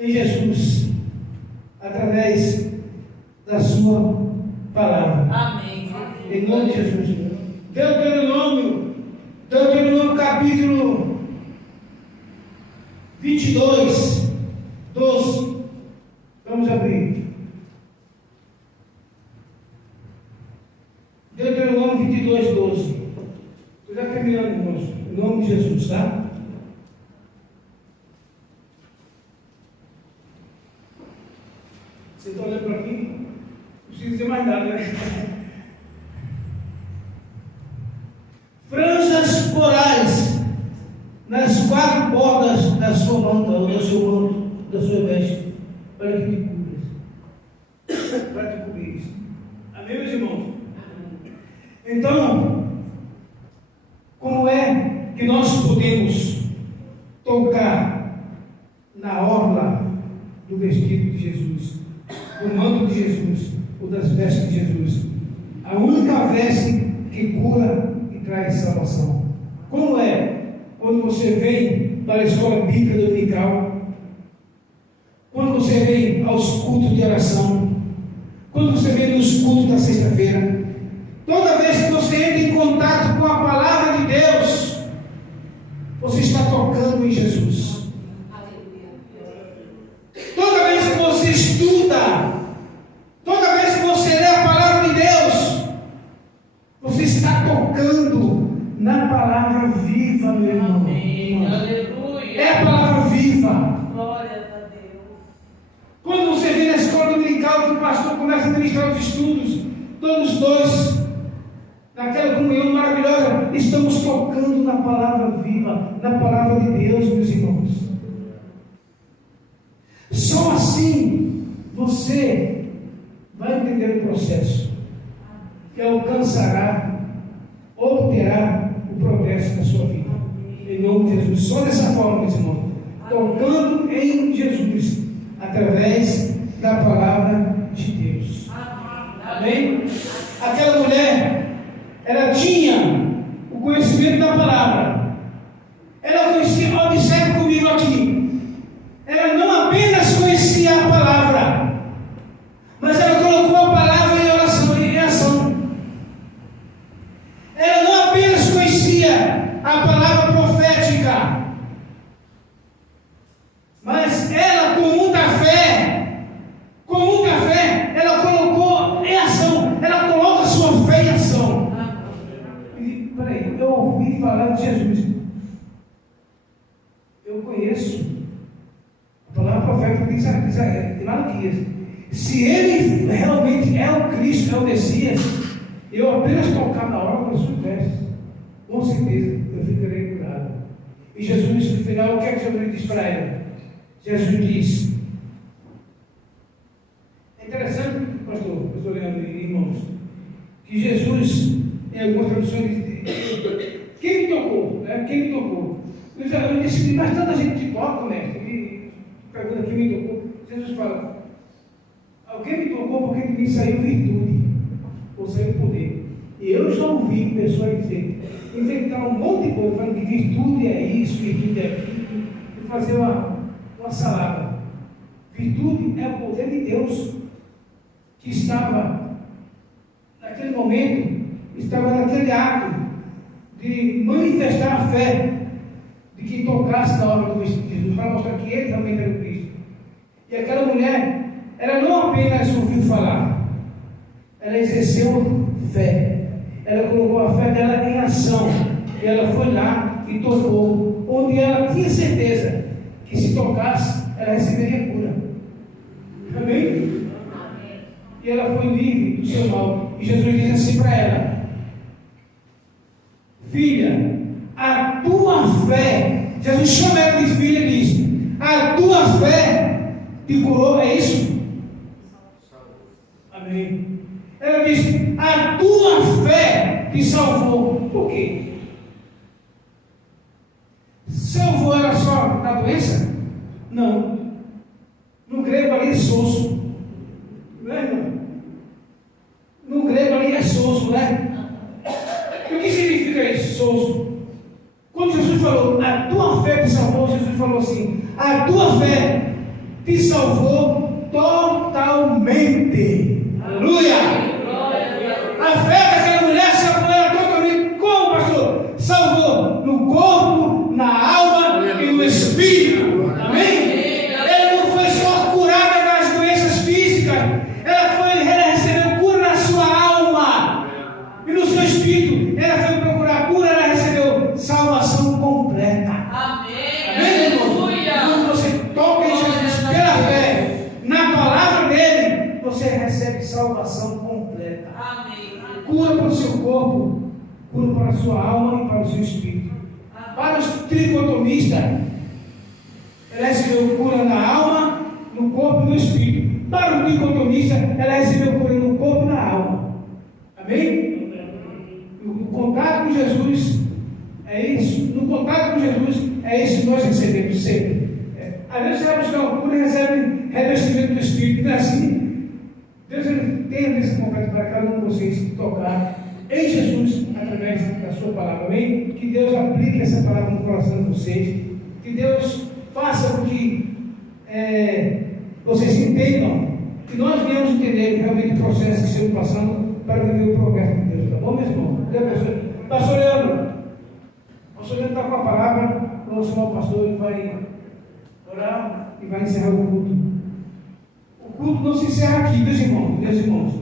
em Jesus através da sua palavra. Amém. Em nome de Jesus. Deuteronômio capítulo 22, 12. Vamos abrir. Deuteronômio 22, 12. Estou já terminando, irmãos. Em nome de Jesus, tá? Você está olhando para aqui? Não precisa dizer mais nada, né? Franjas corais nas quatro bordas da sua manta, ou do seu manto, da sua veste, para que te cubras. Para te cobrir. Amém, meus irmãos? Então, como é que nós podemos tocar na orla do vestido de Jesus, do manto de Jesus, ou das vestes de Jesus? A única veste que cura e traz salvação. Como é quando você vem para a escola bíblica dominical, quando você vem aos cultos de oração, quando você vem nos cultos da sexta-feira, toda vez que você entra em contato com a palavra de Deus, você está tocando em Jesus. Toda vez que você estuda, toda vez que você lê a palavra de Deus, você está tocando na palavra viva, meu irmão. Amém. Aleluia. É a palavra viva. Glória a Deus. Quando você vem na escola dominical, que o pastor começa a ministrar os estudos, todos dois, naquela comunhão maravilhosa, estamos tocando na palavra viva, na palavra de Deus, meus irmãos. Só assim você vai entender o processo que alcançará, obterá o progresso da sua vida. Em nome de Jesus. Só dessa forma, meus irmãos. Tocando em Jesus, através da palavra de Deus. Amém? Aquela mulher, ela tinha o conhecimento da palavra. Ela conhecia, observe comigo aqui. Ela não apenas conhecia a palavra, mas ela colocou a palavra em oração, em ação. Ela não apenas conhecia a palavra profética, mas ela, com muita fé, ela colocou em ação. Ela coloca a sua fé em ação. E, peraí, eu ouvi falar de Jesus. Eu conheço a palavra profética de Malaquias. Se ele realmente é o Cristo, é o Messias, eu apenas tocar na hora das suas vestes, com certeza eu ficarei curado. E Jesus, no final, o que é que Jesus diz para ela? Jesus diz: é interessante, pastor Leandro e irmãos, que Jesus, em algumas traduções, quem me tocou? Né? Quem me tocou? Eu disse, mas tanta gente te toca, mestre. Pergunta quem me tocou. Jesus fala: alguém me tocou porque de mim saiu virtude, ou saiu poder. E eu já ouvi pessoas inventar um monte de coisa, falando que virtude é isso, virtude é aquilo, e fazer uma salada. Virtude é o poder de Deus que estava naquele momento, estava naquele ato de manifestar a fé de quem tocasse na obra do Espírito de Jesus, para mostrar que ele realmente era o Cristo. E aquela mulher, ela não apenas ouviu falar, ela exerceu fé. Ela colocou a fé dela em ação. E ela foi lá e tocou, onde ela tinha certeza que se tocasse, ela receberia cura. e ela foi livre do seu mal. E Jesus diz assim para ela: filha, a tua fé, Jesus chama ela de filha e diz: a tua fé te curou, é isso? Amém. Ela diz: a tua fé te salvou. Por quê? Salvou ela só da doença? Não. No grego ali é soso. Não é, irmão? No grego ali é soso, né? E o que significa isso, soso? Quando Jesus falou, a tua fé te salvou, Jesus falou assim: a tua fé te salvou totalmente. Aleluia! A fé daquela mulher salvou ela totalmente. Como, pastor? Salvou no corpo, na alma e no espírito. Amém? Ela não foi só curada das doenças físicas, ela recebeu cura na sua alma e no seu espírito. Ela foi procurar cura, ela recebeu salvação completa. Amém, irmão? Quando você toca em Jesus pela fé, na palavra dele, você recebe salvação completa. Cura para o seu corpo, cura para a sua alma e para o seu espírito. Para os tricotomistas, ela recebeu cura na alma, no corpo e no espírito. Para o tricotomista, ela recebeu cura no corpo e na alma. Amém? O contato com Jesus é isso. No contato com Jesus é isso que nós recebemos sempre. Às vezes você vai buscar uma cura e recebe revestimento do espírito. Não é assim? Deus tem esse contato para cada um de vocês tocar em Jesus através da sua palavra. Amém? Que Deus aplique essa palavra no coração de vocês. Que Deus faça com que vocês entendam, que nós venhamos entender realmente o processo que estamos passando para viver o progresso de Deus. Tá bom, meu irmão? Pastor Leandro. O pastor Leandro está com a palavra. Vamos chamar o pastor, ele vai orar e vai encerrar o culto. O culto não se encerra aqui, meus irmãos.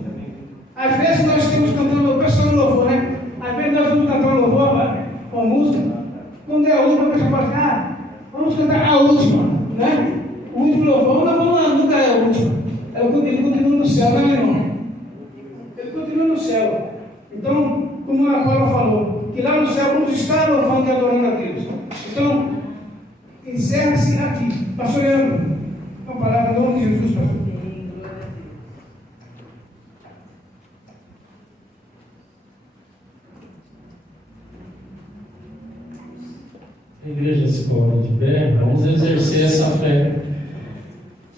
Às vezes nós estamos cantando, o pessoal no louvor, né? Às vezes nós vamos cantar um louvor, uma música. Quando é a última, a pessoa fala: vamos cantar a última, né? O último louvor, nunca é a última. Ele continua no céu, né, meu irmão? Ele continua no céu. Então, como a Paula falou, que lá no céu vamos estar louvando e adorando a Deus. Então, encerra-se aqui. Pastor Leandro, uma palavra em nome de Jesus, pastor. A igreja se coloca de pé, vamos exercer essa fé.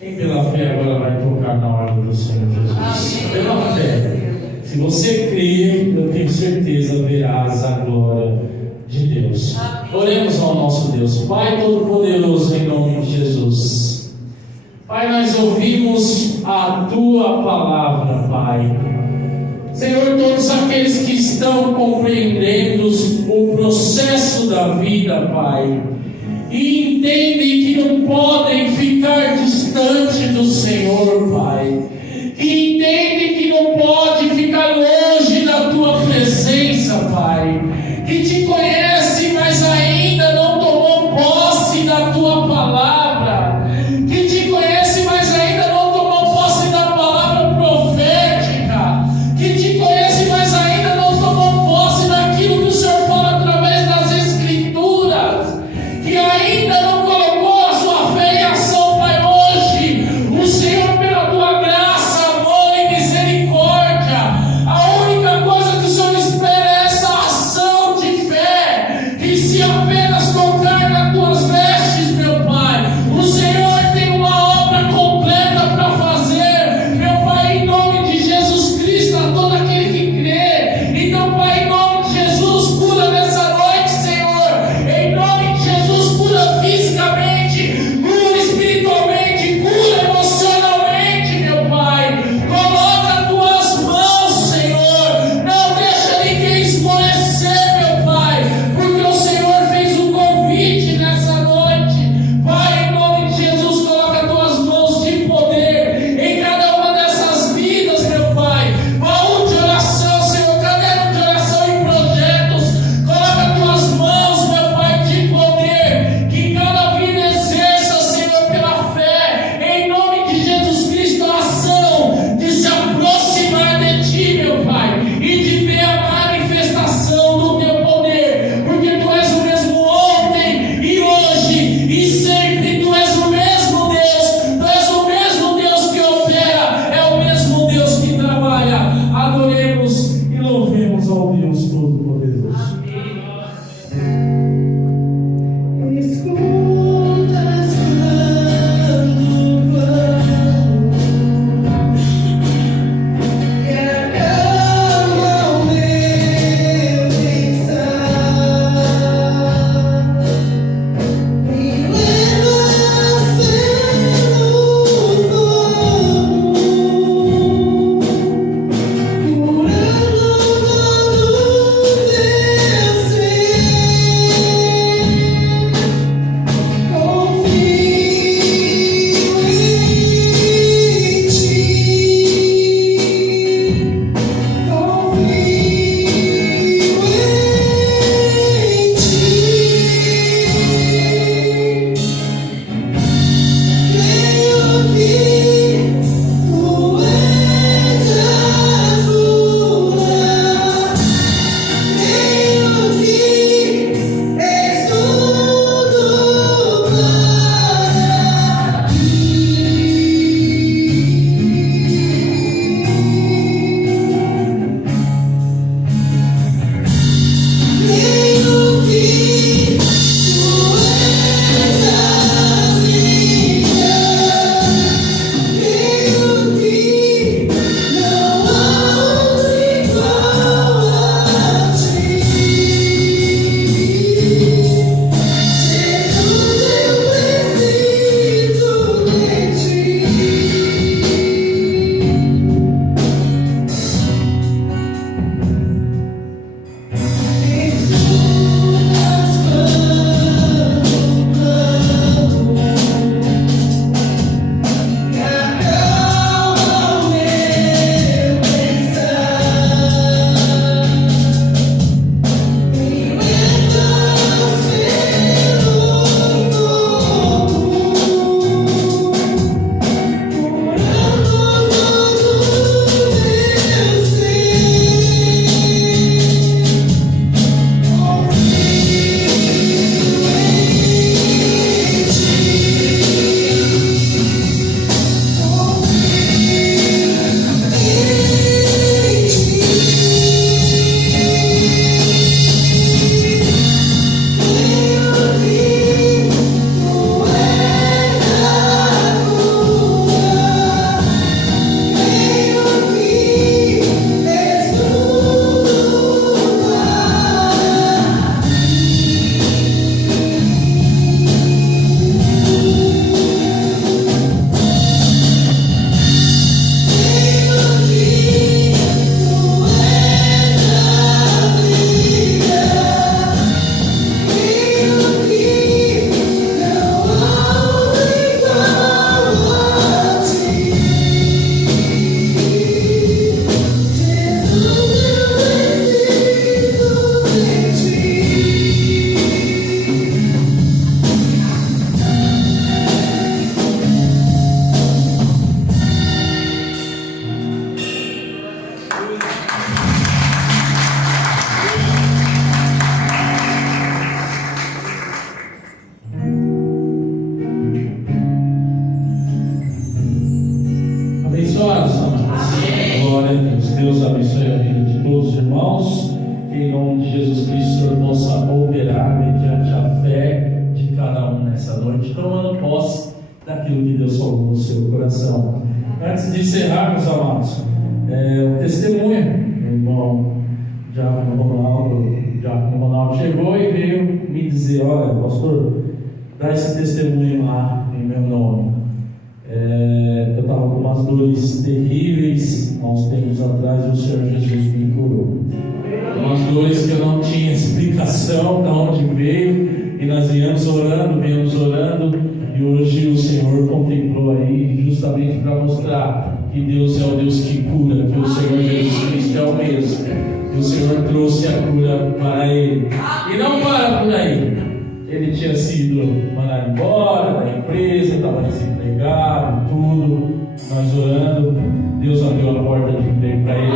Quem pela fé agora vai tocar na hora do Senhor Jesus? Amém. Pela fé. Se você crer, eu tenho certeza, verás a glória de Deus. Amém. Oremos ao nosso Deus. Pai Todo-Poderoso, em nome de Jesus. Pai, nós ouvimos a Tua palavra, Pai. Senhor, todos aqueles que estão compreendendo o processo da vida, Pai, e entendem que não podem ficar distante do Senhor, Pai, que entendem que não pode ficar longe da Tua presença, Pai, que Te conhece, mas ainda não tomou posse da Tua palavra, que Te conhece, mas ainda não tomou posse da palavra profética, que Te conhece, mas ainda não tomou posse daquilo que o Senhor fala através das Escrituras, que ainda não colocou a sua fé em ação, Pai. Hoje, o Senhor, pela Tua irmãos, que em nome de Jesus Cristo o Senhor possa operar mediante a fé de cada um nessa noite, tomando posse daquilo que Deus falou no seu coração. Antes de encerrarmos, amados, o testemunho, meu irmão Diácono Ronaldo chegou e veio me dizer: olha, pastor, dá esse testemunho lá em meu nome. Eu estava com umas dores terríveis há uns tempos atrás e o Senhor Jesus me curou. Umas dores que eu não tinha explicação de onde veio, e nós viemos orando, e hoje o Senhor contemplou aí, justamente para mostrar que Deus é o Deus que cura, que o Senhor Jesus Cristo é o mesmo, e o Senhor trouxe a cura para ele, e não para por aí. Ele tinha sido mandado embora da empresa, estava desempregado, tudo. Nós orando, Deus abriu a porta de emprego para ele.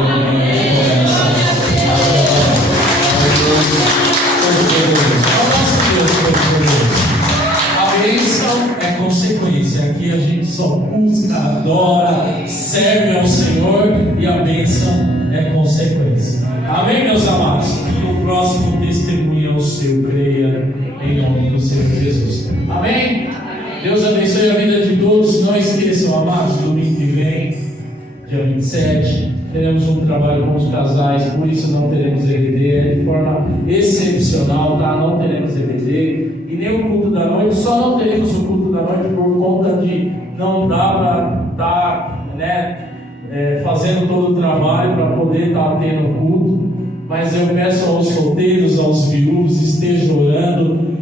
A bênção é consequência. Aqui a gente só busca, adora, serve ao Senhor, e a bênção é consequência. Amém, meus amados? O próximo testemunho é o seu, creia em nome do Senhor Jesus. Amém? Deus abençoe a vida de todos. Não esqueçam, amados, domingo que vem, dia 27, teremos um trabalho com os casais, por isso não teremos EBD, de forma excepcional, tá? Não teremos EBD, e nem o culto da noite. Só não teremos o culto da noite por conta de não dar para estar, fazendo todo o trabalho para poder estar tendo culto. Mas eu peço aos solteiros, aos viúvos, estejam orando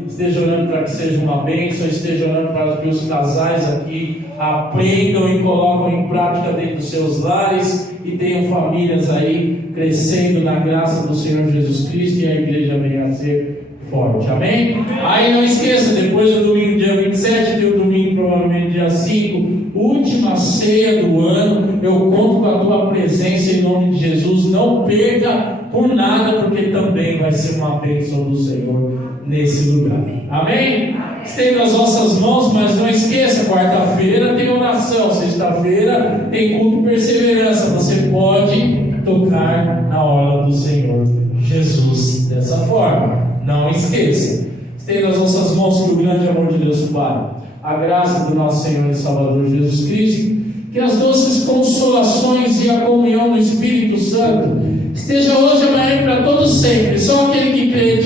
para que seja uma bênção, estejam orando para que os casais aqui aprendam e colocam em prática dentro dos seus lares e tenham famílias aí crescendo na graça do Senhor Jesus Cristo, e a igreja venha a ser forte. Amém? Aí não esqueça, depois do domingo dia 27, tem o domingo provavelmente dia 5, última ceia do ano. Eu conto com a tua presença em nome de Jesus. Não perca por nada, porque também vai ser uma bênção do Senhor nesse lugar. Amém? Estenda as vossas mãos, mas não esqueça, quarta-feira tem oração, sexta-feira tem culto perseverança. Você pode tocar na hora do Senhor Jesus dessa forma. Não esqueça. Estenda as vossas mãos, que o grande amor de Deus Pai, a graça do nosso Senhor e Salvador Jesus Cristo, que as doces consolações e a comunhão do Espírito Santo esteja hoje e amanhã para todos sempre. Só aquele que crê